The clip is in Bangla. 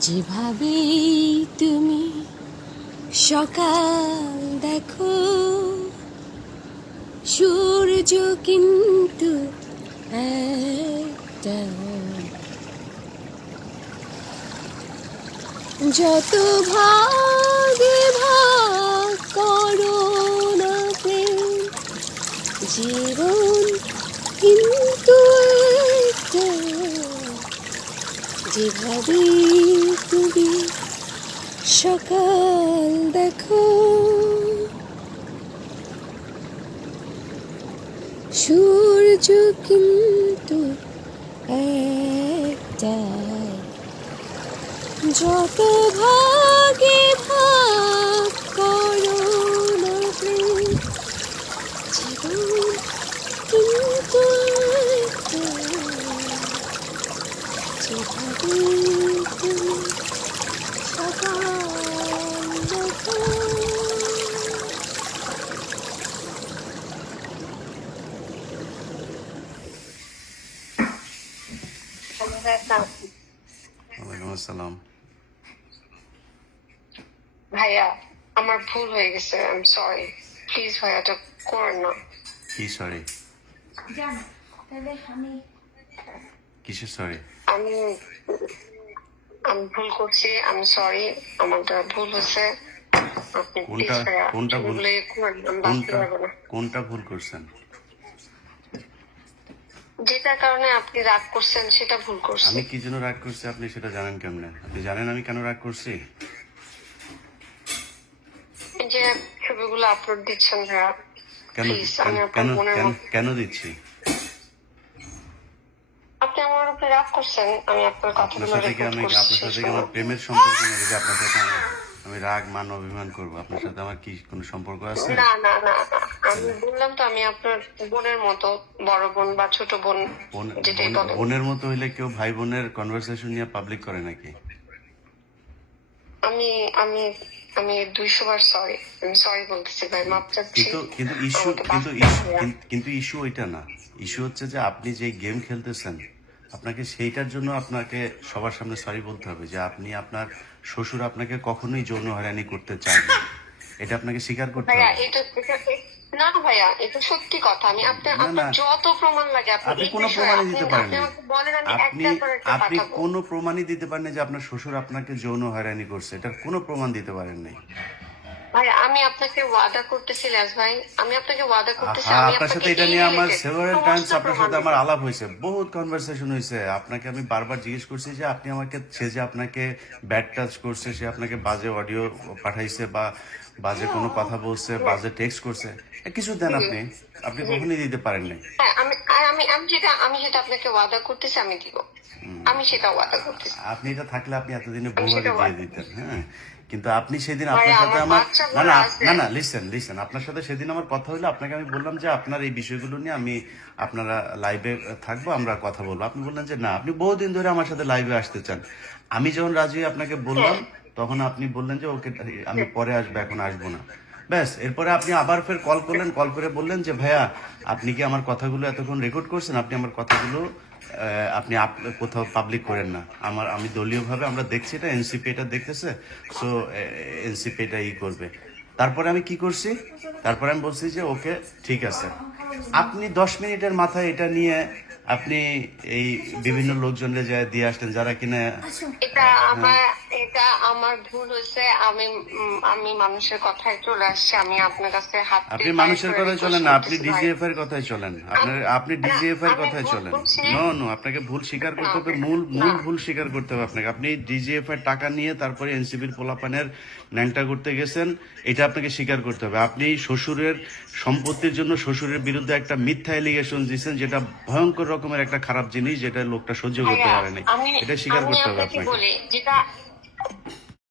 যেভাবে তুমি সকাল দেখো, সূর্য কিন্তু একটা। যত ভাগে ভাগ করো না প্রেম, জীবন কিন্তু একটা। যেভাবে তুমি সকাল দেখো, সূর্য কিন্তু একটাই। যত ভাগে ভাগ করো না প্রেম, জীবন কিন্তু একটাই। যেভাবে তুমি সকাল দেখো। ওয়ালাইকুম আসসালাম। ভাইয়া আমার ভুল হয়ে গেছে, আই এম সরি। প্লিজ ভাইয়া এটা করেন না। কি সরি? কিসের সরি? আমি আমি ভুল করছি, আমি সরি। আমারটা ভুল হয়েছে। আপনি প্লিজ কোনটা ভাইয়া কোনটা ভুল এগুলো করেন না, আমি বাঁচতে পারবো না। কোনটা ভুল করছেন? যেটার কারণে আপনি রাগ করছেন সেটা ভুল করছেন। আমি কি জন্য রাগ করছি আপনি সেটা জানেন কেমনে? আপনি জানেন আমি কেন রাগ করছি? এই যে ছবিগুলো আপলোড দিচ্ছেন ভাইয়া, কেন প্লিজ আমি কেন আপনার বোনের কেন মতো। কেন দিচ্ছি? আপনি আমার উপরে রাগ করছেন, আমি আপনার আপনার কথাগুলো সাথে কি রেকর্ড করছি। আপনার সাথে কি আমার প্রেমের সম্পর্ক নেই যে আপনার সাথে আমি রাগ মান অভিমান করবো? আপনার সাথে আমার কি কোনো সম্পর্ক আছে? না না না না, আমি বললাম তো আমি আপনার বোনের মতো, বড় বোন বা ছোট বোন যেটাই বলেন। বোনের মতো হইলে কেউ ভাই বোনের কনভারসেশন নিয়ে পাবলিক করে নাকি? আমি আমি আমি 200 বার সরি, আমি সরি বলতেছি ভাই, মাপ চাচ্ছি। কিন্তু কিন্তু ইস্যু আমাকে কিন্তু বাঁচতে ইস্যু হবে। কিন্তু ইস্যু ওইটা না। ইস্যু হচ্ছে যে আপনি যে গেম খেলতেছেন, আপনাকে সেইটার জন্য আপনাকে সবার সামনে সরি বলতে হবে যে আপনি আপনার শ্বশুর আপনাকে কখনোই যৌন হয়রানি করতে চান না। এটা আপনাকে স্বীকার করতে ভাইয়া হবে। না ভাইয়া, এটা সত্যি কথা। আমি আপনার না আপনার না, যত প্রমাণ লাগে আপনি আপনি এই কোনো বিষয়ে প্রমাণই আপনি দিতে পারেন আপনি না। আমাকে বলেন, আমি আপনি একটার পর একটা আপনি পাঠাবো। কোনো প্রমাণই দিতে পারেন না যে আপনার শ্বশুর আপনাকে যৌন হয়রানি করছে। এটার কোনো প্রমাণ দিতে পারেন নাই। ভাই আমি আপনাকে ওয়াদা করতেছি লেস ভাই, আমি আপনাকে ওয়াদা করতেছি হ্যাঁ, আমি আপনার সাথে আপনাকে এটা এই নিয়ে আমার রিলেটেড সেভারাল টাইমস সমস্ত আপনার প্রমাণ সাথে আমার দিব। আলাপ হয়েছে, বহুত কনভারসেশন হয়েছে। আপনাকে আমি বারবার জিজ্ঞেস করছি যে আপনি আমাকে, সে যে আপনাকে ব্যাড টাচ করছে, সে আপনাকে বাজে অডিও পাঠাইছে বা বাজে কোনো কথা বলছে, বাজে টেক্সট করছে, কিছু দেন আপনি আপনি কখনোই দিতে পারেন নাই। হ্যাঁ, আমি যেটা আপনাকে ওয়াদা করতেছি আমি দিব। আমি সেটা ওয়াদা করতেছি। আপনি এটা থাকলে আপনি এতদিনে আমি বউ সেটা আগে দিয়ে ওয়াদা দিতেন। হ্যাঁ, কিন্তু আপনি সেদিন ভাই আপনার সাথে আমার আমার বাচ্চা না গুলো না আছে। না না লিসেন আপনার সাথে সেদিন আমার কথা হলো, আপনাকে আমি বললাম যে আপনার এই বিষয়গুলো নিয়ে আমি আপনারা লাইভে থাকবো, আমরা কথা বলবো। আপনি বললেন যে না, আপনি বহুদিন ধরে আমার সাথে লাইভে আসতে চান। আমি যখন রাজি হয়ে আপনাকে বললাম, তখন আপনি বললেন যে ওকে আমি পরে আসবো, এখন আসবো না। ব্যাস, এরপরে আপনি আবার ফের কল করলেন, কল করে বললেন যে ভাইয়া আপনি কি আমার কথাগুলো এতক্ষণ রেকর্ড করছেন? আপনি আমার কথাগুলো আপনি কোথাও পাবলিক করেন না। আমি দলীয়ভাবে আমরা দেখছি, এটা এনসিপি এটা দেখতেছে, সো এনসিপি এটা ই করবে। তারপরে আমি কি করছি? তারপরে আমি বলছি যে ওকে ঠিক আছে। আপনি 10 মিনিটের মাথায় এটা নিয়ে আপনি এই বিভিন্ন লোকজনকে যায় দিয়ে আসলেন যারা কিনা এটা আমার এটা আমার ভুল হয়েছে। আমি মানুষের কথায় চলে আসছি। আমি আপনার কাছে হাত আপনি মানুষের কথায় চলেন না, আপনি ডিজিএফ এর কথায় চলেন। আপনি ডিজিএফ এর কথায় চলেন। নো, আপনাকে ভুল স্বীকার করতে হবে, মূল ভুল স্বীকার করতে হবে আপনাকে। আপনি ডিজিএফ এর টাকা নিয়ে তারপরে এনসিপির পোলাপানের ন্যাংটা করতে গেছেন, এটা আপনাকে স্বীকার করতে হবে। আপনি শ্বশুরের সম্পত্তির জন্য শ্বশুরের বিরুদ্ধে একটা মিথ্যা এলিগেশন দিয়েছেন, যেটা ভয়ঙ্কর রকমের একটা খারাপ জিনিস, যেটা লোকটা সহ্য করতে পারে নাই। এটা স্বীকার করতে হবে আপনাকে আপনাকে। বলি, যেটা